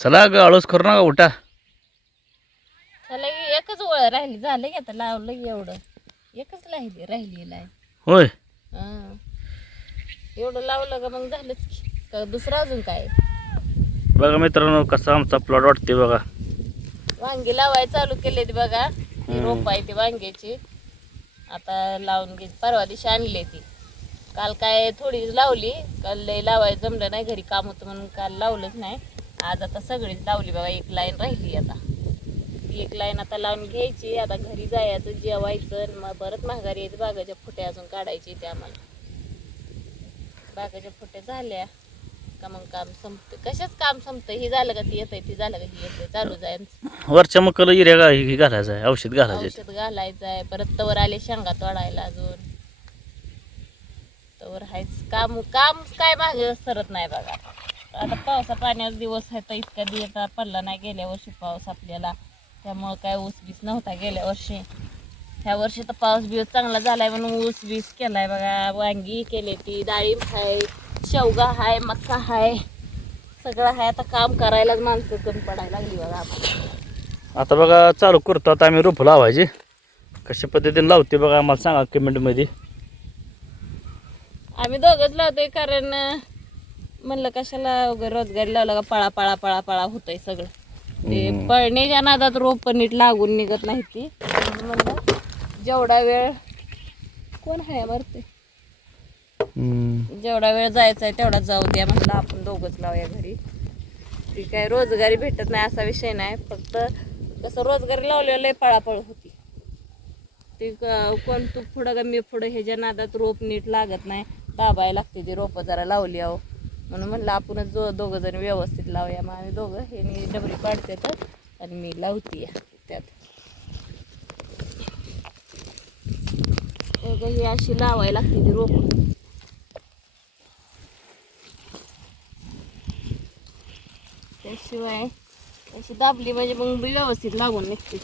चला ग आळस करू नका उठा. त्याला एकच वळ राहिली झालं की आता लावलं की एवढं एकच राहिली लाईन. होय हा एवढं लावलं का मग झालंच की का दुसरं अजून काय. बघा मित्रांनो कसा आमचा प्लॉट वाटते बघा. वांगी लावायला चालू केले ती बघा. ती रोप आहे ती वांग्याची आता लावून घे. परवा दिवशी आणली ती काल काय थोडी लावली काल लय लावायचं जमलं नाही घरी काम होतं म्हणून काल लावलंच नाही. आज आता सगळीच लावली बघा. एक लाईन राहिली आता एक लाईन आता लावून घ्यायची. आता घरी जायचं जेवायचं मग परत माघारी यायचं. बागाच्या फुट्या अजून काढायची ते आम्हाला. बागाच्या फुट्या झाल्या का मग काम संपतं. कशाच काम संपतं. हे झालं का ती येतंय ती झालं का ती येतंय चालू जायचं. वरच्या मकल हिऱ्या हे घालायचं आहे औषध घालायचं. औषध घालायचं आहे परत तवर आले शेंगा तोडायला अजून तवर हायच काम काम काय मागे सरत नाही बघा. आता पावसा पाण्याचा दिवस आहे तर इतका दिवस पडला नाही गेल्या वर्षी पाऊस आपल्याला त्यामुळं काय ऊस बीस नव्हता गेल्या वर्षी. ह्या वर्षी तर पाऊस बिऊस चांगला झालाय म्हणून ऊस बीस केलाय बघा. वांगी केली ती डाळिंब आहे शेवगा आहे मका आहे सगळं आहे. आता काम करायलाच माणसं कमी पडायला लागली बघा आम्हाला. आता बघा चालू करतो आता आम्ही रोप लावायचे. कशा पद्धतीने लावते बघा आम्हाला सांगा कमेंटमध्ये. आम्ही दोघंच लावतोय कारण म्हणलं कशाला रोजगारी लावला का पळा पळा पळा पळा होतंय सगळं. ते पळण्याच्या नादात रोप नीट लागून निघत नाही ती. म्हणलं जेवढा वेळ कोण आहे मरते जेवढा वेळ जायचा आहे तेवढा जाऊ द्या म्हणलं आपण दोघंच लावूया घरी. ती काय रोजगारी भेटत नाही असा विषय नाही. फक्त कसं रोजगारी लावल्यावर लय पळापळ होती. ती कोण तू पुढं का मी पुढं ह्याच्या नादात रोप नीट लागत नाही. दाबायला लागते ती रोपं जरा लावली आहो म्हणून म्हणलं आपणच दोघं जण व्यवस्थित लावूया. मग आम्ही दोघं हे मी डबरी पाडते तर आणि मी लावते त्यात. ही अशी लावायला लागते ती रोपं. त्याशिवाय अशी दाबली म्हणजे मग व्यवस्थित लागून निघते.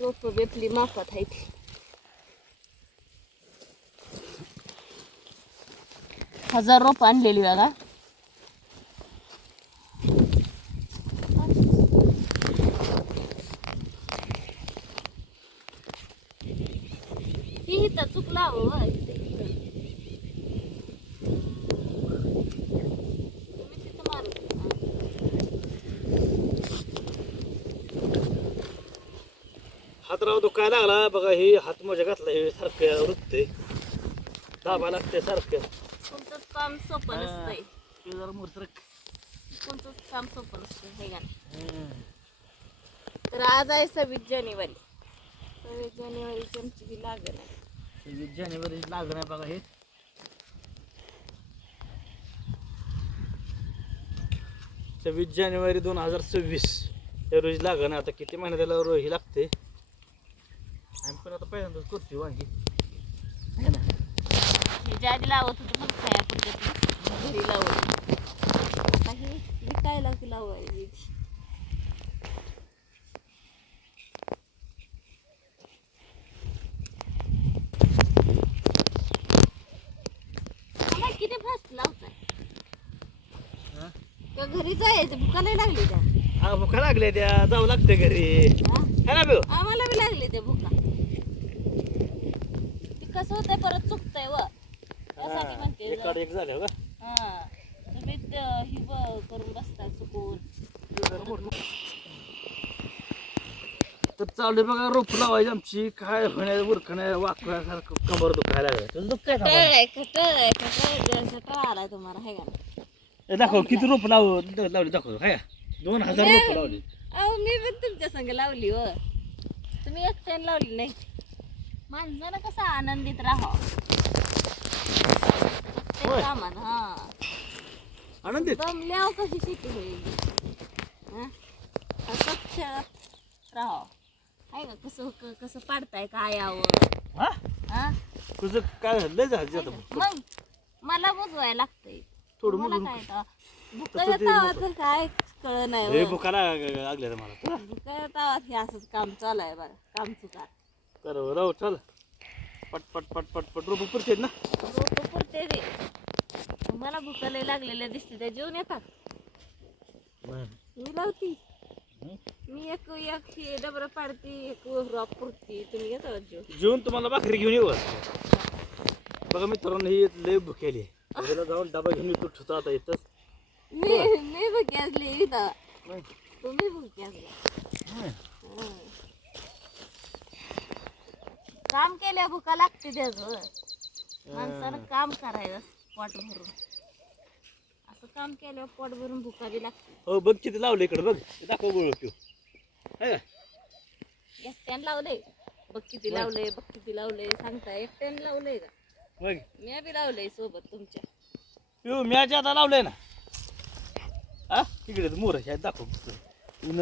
रोप बेपली माफत आहे ती. 1000 रोप आणलेली बघा. ही इथं चुकला हो हात राव दुखायला लागला बघा. हे हात माझ्या घातला हे सारखं वृत्ते दाबा लागते सारखं. कोणतंच काम सोपं नसतंय. कोणतंच काम सोपं नसतं हे गाणं. तर आज आहे 26 जानेवारी. 26 जानेवारीची आमची ही लागण आहे. 26 जानेवारी लागण आहे बघा. हे 26 जानेवारी 2026 या रोजी लागण आहे. आता किती महिने त्याला ही लागते. आम्ही पण आता पहिल्यांदाच करतोय वांगी है ना. ह्याच्या आधी लावत होतं पण खाया पद्धती घरी लावत काही विकायला की लावायची. किती फास्ट लावताय का घरी जायचं भुका नाही लागली त्या. हा भुका लागले त्या जावं लागतं घरी है ना भाऊ. आम्हाला बी लागले त्या भुका. ती कसं होतंय परत चुकतंय व त्यासाठी म्हणते एक झालं का. हा तुम्ही ही करून बसताय चुकून. तर चालू बघा रोप लावायची आमची. काय होण्या बुरखण्या वाकण्यासारखं कंबर दुखायला लागलं. कटाळ आलाय तुम्हाला हे का. दाखव किती रोप लावली दाखव. हाय 2000 रोप लावली. अहो मी पण तुमच्या संग लावली हो. तुम्ही एकट्याने लावली नाही. माणसानं कसं आनंदित राहावं कामात. हा आनंदित दमल्यावर कशी शेती होईल. स्वच्छ राहावं आहे का. कसं कसं पाडताय काय यावं. हा तुझं काय लय झालं. मग मला बुजवायला लागतंय थोडं मला काय भुका तावात काय कळ नाही. भुकाला लागले मला. भुका तावात हे असंच काम चालू आहे बघा. काम चुका कर राहू चल. पट पट पट पट पट रोप पुरतेत ना. रोपं पुरते ते. मला भुका लय लागलेल्या दिसते त्या जेवण येतात. मी लावती. मी एक डबरा पाडती, एक रॉप पुरती. तुम्ही घेता जेव. जेवून तुम्हाला भाकरी घेऊन येऊ. बघा मित्रांनो, ही लय भुकेली. त्याला जाऊन डबा घेऊन येतो ठेवतो आता इथं. मी भुकी असली इथं. तुम्ही भुकी असला. काम केल्या भुका लागते त्याचं. माणसानं काम करायचं पोट भरून. असं काम केल्यावर पोट भरून भुका बी लागते. हो बघ किती लावलं इकडे बघ. दाखव बोळ पिऊ. एकट्यानं लावलंय. बघ किती लावलंय, बघ किती लावलंय सांगता. एकट्यानं लावलंय का? बघ मी बी लावलंय सोबत तुमच्या. पिऊ मी आता लावलंय ना. हा तिकडे मोर दाखव.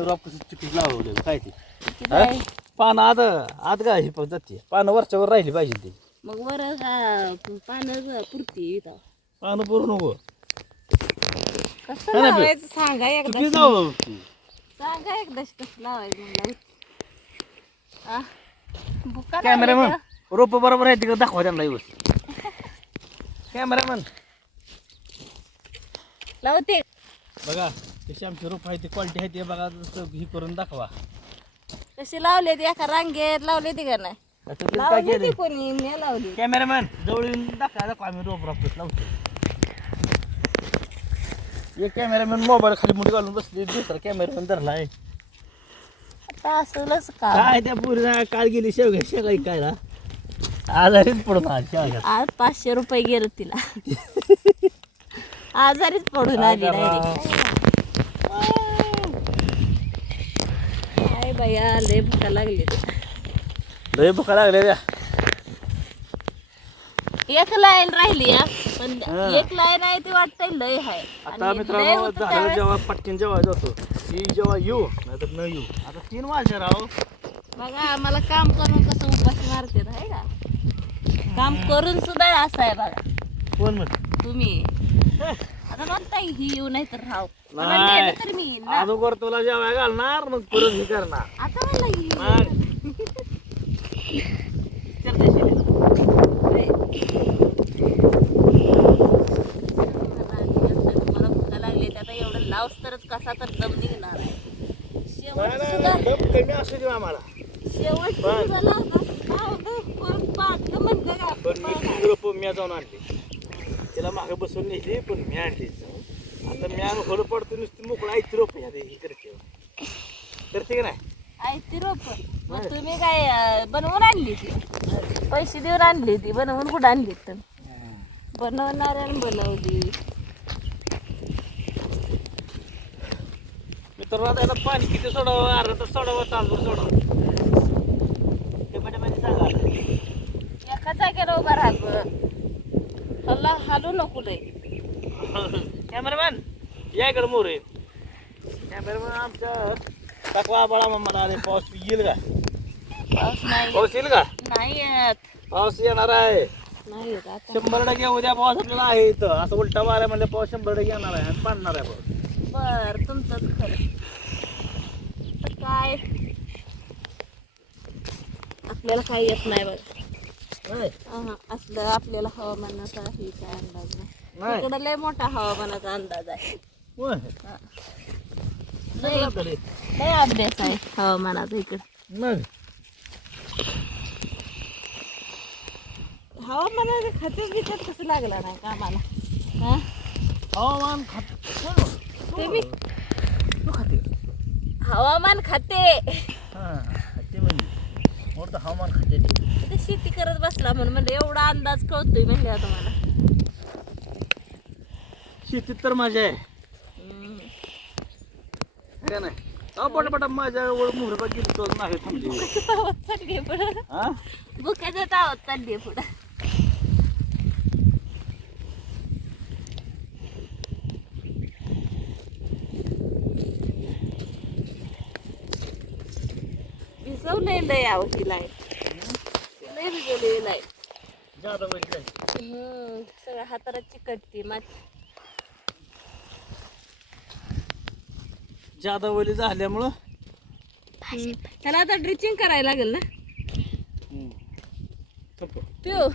रॉप कसं चिकट लावलं काय ते. किती आहे? पानं आत का हे जाते. पानं वरच्यावर राहिली पाहिजे ते. मग वर पानं पुरती इथं. पानं पुरू नको. कसं लावायचं सांगा एकदा. किती लाव सांगा एकदाच कसं लावायचं म्हणलं. भुका कॅमेरामन रोप बरोबर आहे तिकडे दाखवा त्यांना व्यवस्थित. कॅमेरामन लावते. बघा कशी आमची रोप आहे ती क्वालिटी आहे ते बघा. ही करून दाखवा. कशी लावले ती एका रांगेत लावले ती का नाही? काय लावली केलं ती कोणी नाही लावली. कॅमेरामॅन जवळ येऊन दाखवा आम्ही रोप लावतो. एक कॅमेरामॅन मोबाईल खाली मुठी घालून बसले. दुसरा कॅमेरामॅन धरला आहे. आता असलच का? काय त्या पुरीला काळ गेली शेवगा इकायला. आजारीच पडून शेवगा. आज 500 रुपये गेलं तिला. आजारीच पडून आली डायरेक्ट. काय बाया लय भुका लागली. लय भुका लागल्या त्या. एक लाईन राहिली पण एक लाईन आहे ती वाटतंय लय आहे. आता मित्रांनो झालं जेव्हा पटकन जेव्हा जातो ती जेव्हा येऊ नाही तर न येऊ. आता 3 वाजले राव. बघा आम्हाला काम करून कसं उपाशी मारते आहे का? काम करून सुद्धा असं आहे बघा. कोण म्हणत तुम्ही आता म्हणताय ही येऊ नाही तर राव. नाही. तर मी येईन ना. अगोदर तुला जेवाय घालणार मग परत हे करणार. आता मला ही मला भुका लागली आता एवढं लावस तरच कसा तर दम निघणार आहे. शेवट सुद्धा कमी असू दे आम्हाला. शेवट सुद्धा लावलं पण पाहतं म्हणलं का पण मी ती रोप मी जाऊन आणली. तिला मागे बसून नेली पण मी आणली. आता मी हळू पडतो नुसती मोकळा ऐकती रोप ही करते का नाही. आयती रोप मग तुम्ही काय बनवून आणली ती? पैसे देऊन आणली ती बनवून कुठं आणली तर? बनवणाऱ्याने बनवली. मित्रांनो आता याला पाणी किती सोडावं अर्धा तास सोडावं तासभर सोडावं ते पाण्यामध्ये सांगा. एका जागेला उभा राहायचं. हल्ला हालू नको लय. कॅमेरामॅन या इकडे मोर आहे. कॅमेरामॅन आमच्या टाकवा बाळा मला अरे पाऊस येईल का? पाऊस नाही पाऊस येईल का? नाही येत. पाऊस येणार आहे. नाही येत आता. 100% उद्या पाऊस आपल्याला आहे इथं. असं उलटा मारा म्हणजे पाऊस 100% येणार आहे आणि पडणार आहे पाऊस. बर तुमचंच खरं. तर काय आपल्याला काय येत नाही बघ. असलं आपल्याला हवामानाचा हे काय अंदाज नाही. इकडं लय मोठा हवामानाचा अंदाज आहे. लय अभ्यास आहे हवामानाचा इकडं. हवामानाचं खाते बिचार कसं लागला नाही का आम्हाला? हवामान तुम्ही हवामान खाते. खाते म्हणजे मोठं हवामान खाते. ते शेती करत बसला म्हणून म्हणजे एवढा अंदाज कळतोय म्हणजे आता मला. शेतीत तर मजा आहे का नाही? पटापटा माझ्या मोहर गेली तो नाही थांबली. चालली पुढं बुक्याच्या तावत चालली पुढं. भिजवलंय लय आवं ही लाईट. लय भिजवली लाईट. जादा वैद्य सगळ्या हाताला चिकटती माती. जादा वैली झाल्यामुळं त्याला आता ड्रिचिंग करायला लागेल ना. थांब. पिऊ